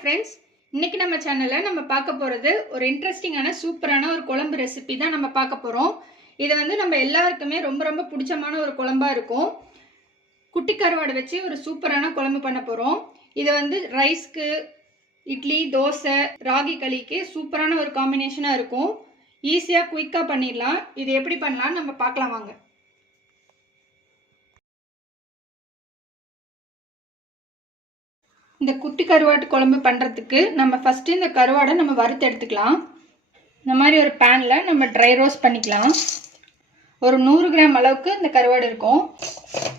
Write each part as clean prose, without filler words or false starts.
Friends, இன்னைக்கு நம்ம சேனலில் நம்ம பார்க்க போகிறது ஒரு இன்ட்ரெஸ்டிங்கான சூப்பரான ஒரு குழம்பு ரெசிபி தான் நம்ம பார்க்க போகிறோம். இது நம்ம எல்லாருக்குமே ரொம்ப ரொம்ப பிடிச்சமான ஒரு குழம்பாக இருக்கும். குட்டி கருவாடை வச்சு ஒரு சூப்பரான குழம்பு பண்ண போகிறோம். இது ரைஸ்க்கு, இட்லி, தோசை, ராகி களிக்கு சூப்பரான ஒரு காம்பினேஷனாக இருக்கும். ஈஸியாக குயிக்காக பண்ணிடலாம். இது எப்படி பண்ணலாம்னு நம்ம பார்க்கலாம் வாங்க. இந்த குட்டி கருவாட்டு குழம்பு பண்ணுறதுக்கு நம்ம ஃபஸ்ட்டு இந்த கருவாடை நம்ம வறுத்து எடுத்துக்கலாம். இந்த மாதிரி ஒரு பேனில் நம்ம ட்ரை ரோஸ்ட் பண்ணிக்கலாம். ஒரு 100 கிராம் அளவுக்கு இந்த கருவாடு இருக்கும்.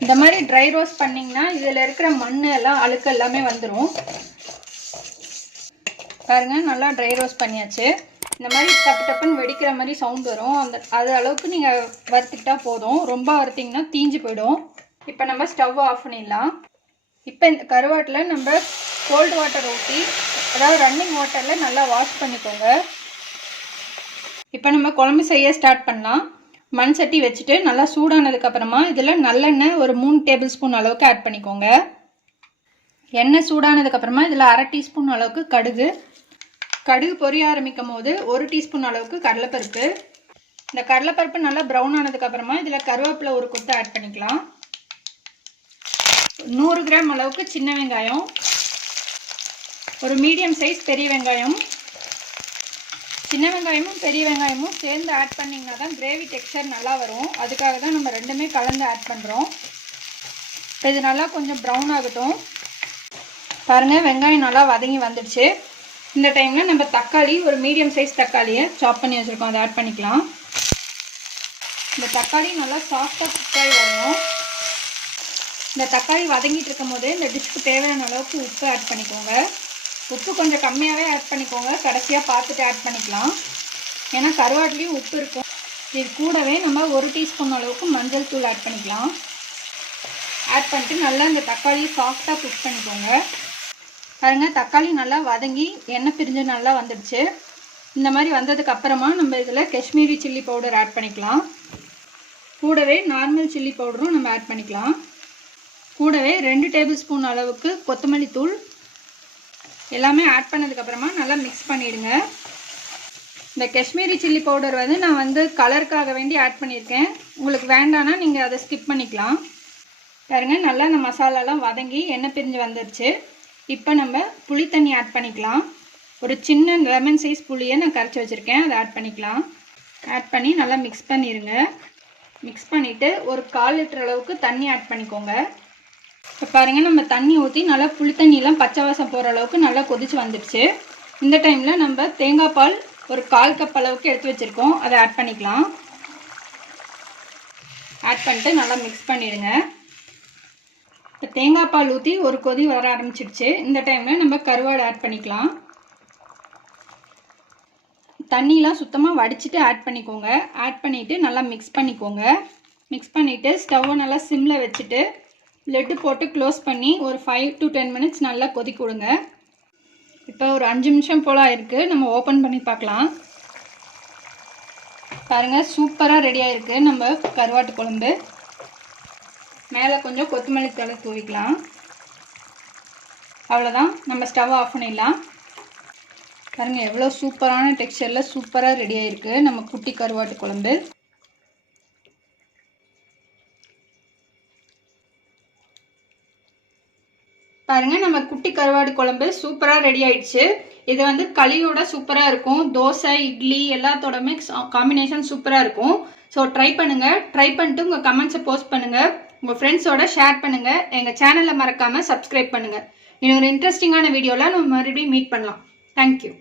இந்த மாதிரி ட்ரை ரோஸ்ட் பண்ணிங்கன்னா இதில் இருக்கிற மண் எல்லாம் அழுக்கு எல்லாமே வந்துடும். பாருங்கள், நல்லா ட்ரை ரோஸ்ட் பண்ணியாச்சு. இந்த மாதிரி டப்பு டப்புன்னு வெடிக்கிற மாதிரி சவுண்ட் வரும். அது அளவுக்கு நீங்கள் வறுத்துக்கிட்டா போதும். ரொம்ப வறுத்திங்கன்னா தீஞ்சு போயிடும். இப்போ நம்ம ஸ்டவ் ஆஃப் பண்ணிடலாம். இப்போ இந்த கருவாட்டில் நம்ம கோல்டு வாட்டர் ஊற்றி, அதாவது ரன்னிங் வாட்டரில் நல்லா வாஷ் பண்ணிக்கோங்க. இப்போ நம்ம குழம்பு செய்ய ஸ்டார்ட் பண்ணலாம். மண் சட்டி வச்சுட்டு நல்லா சூடானதுக்கப்புறமா இதில் நல்லெண்ணெய் ஒரு 3 டேபிள் ஸ்பூன் அளவுக்கு ஆட் பண்ணிக்கோங்க. எண்ணெய் சூடானதுக்கப்புறமா இதில் 1/2 டீஸ்பூன் அளவுக்கு கடுகு பொரிய ஆரம்பிக்கும் போது 1 டீஸ்பூன் அளவுக்கு கடலைப்பருப்பு. இந்த கடலைப்பருப்பு நல்லா ப்ரௌன் ஆனதுக்கப்புறமா இதில் கருவேப்பிலை ஒரு கொத்து ஆட் பண்ணிக்கலாம். 100 கிராம் அளவுக்கு சின்ன வெங்காயம், ஒரு மீடியம் சைஸ் பெரிய வெங்காயம். சின்ன வெங்காயமும் பெரிய வெங்காயமும் சேர்ந்து ஆட் பண்ணிங்கன்னா தான் கிரேவி டெக்ஸ்சர் நல்லா வரும். அதுக்காக தான் நம்ம ரெண்டுமே கலந்து ஆட் பண்ணுறோம். இப்போ இது நல்லா கொஞ்சம் ப்ரௌன் ஆகட்டும். பாருங்கள், வெங்காயம் நல்லா வதங்கி வந்துடுச்சு. இந்த டைமில் நம்ம தக்காளி, ஒரு மீடியம் சைஸ் தக்காளியை சாப் பண்ணி வச்சுருக்கோம், அதை ஆட் பண்ணிக்கலாம். இந்த தக்காளி நல்லா சாஃப்டாக குக்காகி வரணும். இந்த தக்காளி வதங்கிட்டு இருக்கும் போது இந்த டிஷ்க்கு தேவையான அளவுக்கு உப்பு ஆட் பண்ணிக்கோங்க. உப்பு கொஞ்சம் கம்மியாகவே ஆட் பண்ணிக்கோங்க, கடைசியாக பார்த்துட்டு ஆட் பண்ணிக்கலாம். ஏன்னா கருவாட்டிலையும் உப்பு இருக்கும். இது கூடவே நம்ம 1 டீஸ்பூன் அளவுக்கு மஞ்சள் தூள் ஆட் பண்ணிக்கலாம். ஆட் பண்ணிட்டு நல்லா இந்த தக்காளியை சாஃப்டாக குக் பண்ணிக்கோங்க. பாருங்கள், தக்காளி நல்லா வதங்கி எண்ணெய் பிரிஞ்சு நல்லா வந்துடுச்சு. இந்த மாதிரி வந்ததுக்கு அப்புறமா நம்ம இதில் காஷ்மீரி சில்லி பவுடர் ஆட் பண்ணிக்கலாம். கூடவே நார்மல் சில்லி பவுடரும் நம்ம ஆட் பண்ணிக்கலாம். கூடவே 2 டேபிள் ஸ்பூன் அளவுக்கு கொத்தமல்லி தூள் எல்லாமே ஆட் பண்ணதுக்கப்புறமா நல்லா மிக்ஸ் பண்ணிவிடுங்க. இந்த காஷ்மீரி சில்லி பவுடர் நான் கலருக்காக வேண்டி ஆட் பண்ணியிருக்கேன். உங்களுக்கு வேண்டான்னா நீங்கள் அதை ஸ்கிப் பண்ணிக்கலாம். பாருங்க, நல்லா இந்த மசாலாலாம் வதங்கி எண்ணெய் பிரிஞ்சு வந்துடுச்சு. இப்போ நம்ம புளி தண்ணி ஆட் பண்ணிக்கலாம். ஒரு சின்ன லெமன் சைஸ் புளியை நான் கரைச்சி வச்சுருக்கேன், அதை ஆட் பண்ணிக்கலாம். ஆட் பண்ணி நல்லா மிக்ஸ் பண்ணிடுங்க. மிக்ஸ் பண்ணிவிட்டு ஒரு 1/4 லிட்டர் அளவுக்கு தண்ணி ஆட் பண்ணிக்கோங்க. இப்போ பாருங்கள், நம்ம தண்ணி ஊற்றி நல்லா புளி தண்ணியெலாம் பச்சை வாசம் போகிற அளவுக்கு நல்லா கொதிச்சு வந்துடுச்சு. இந்த டைமில் நம்ம தேங்காய் பால் ஒரு 1/4 கப் அளவுக்கு எடுத்து வச்சுருக்கோம், அதை ஆட் பண்ணிக்கலாம். ஆட் பண்ணிட்டு நல்லா மிக்ஸ் பண்ணிடுங்க. இப்போ தேங்காய் பால் ஊற்றி ஒரு கொதி வர ஆரம்பிச்சிடுச்சு. இந்த டைமில் நம்ம கருவாடு ஆட் பண்ணிக்கலாம். தண்ணியெலாம் சுத்தமாக வடிச்சிட்டு ஆட் பண்ணிக்கோங்க. ஆட் பண்ணிவிட்டு நல்லா மிக்ஸ் பண்ணிக்கோங்க. மிக்ஸ் பண்ணிவிட்டு ஸ்டவ்வை நல்லா சிம்மில் வச்சுட்டு லெட்டு போட்டு க்ளோஸ் பண்ணி ஒரு 5 to 10 மினிட்ஸ் நல்லா கொதிக்க விடுங்க. இப்போ ஒரு 5 நிமிஷம் போல் ஆயிருக்கு. நம்ம ஓப்பன் பண்ணி பார்க்கலாம். பாருங்கள், சூப்பராக ரெடி ஆகிருக்கு நம்ம கருவாட்டு குழம்பு. மேலே கொஞ்சம் கொத்தமல்லி தழை தூவிக்கலாம். அவ்வளோதான், நம்ம ஸ்டவ் ஆஃப் பண்ணிடலாம். பாருங்கள், எவ்வளோ சூப்பரான டெக்ஸ்சரில் சூப்பராக ரெடி ஆகிருக்கு நம்ம குட்டி கருவாட்டு குழம்பு. பாருங்க, நம்ம குட்டி கருவாடு குழம்பு சூப்பராக ரெடி ஆயிடுச்சு. இது களியோட சூப்பராக இருக்கும். தோசை, இட்லி எல்லாத்தோடமே காம்பினேஷன் சூப்பராக இருக்கும். ஸோ ட்ரை பண்ணுங்கள். ட்ரை பண்ணிட்டு உங்கள் கமெண்ட்ஸை போஸ்ட் பண்ணுங்கள். உங்கள் ஃப்ரெண்ட்ஸோட ஷேர் பண்ணுங்கள். எங்கள் சேனலை மறக்காமல் சப்ஸ்கிரைப் பண்ணுங்கள். இன்னொரு இன்ட்ரெஸ்டிங்கான வீடியோவில் நம்ம மறுபடியும் மீட் பண்ணலாம். தேங்க்யூ.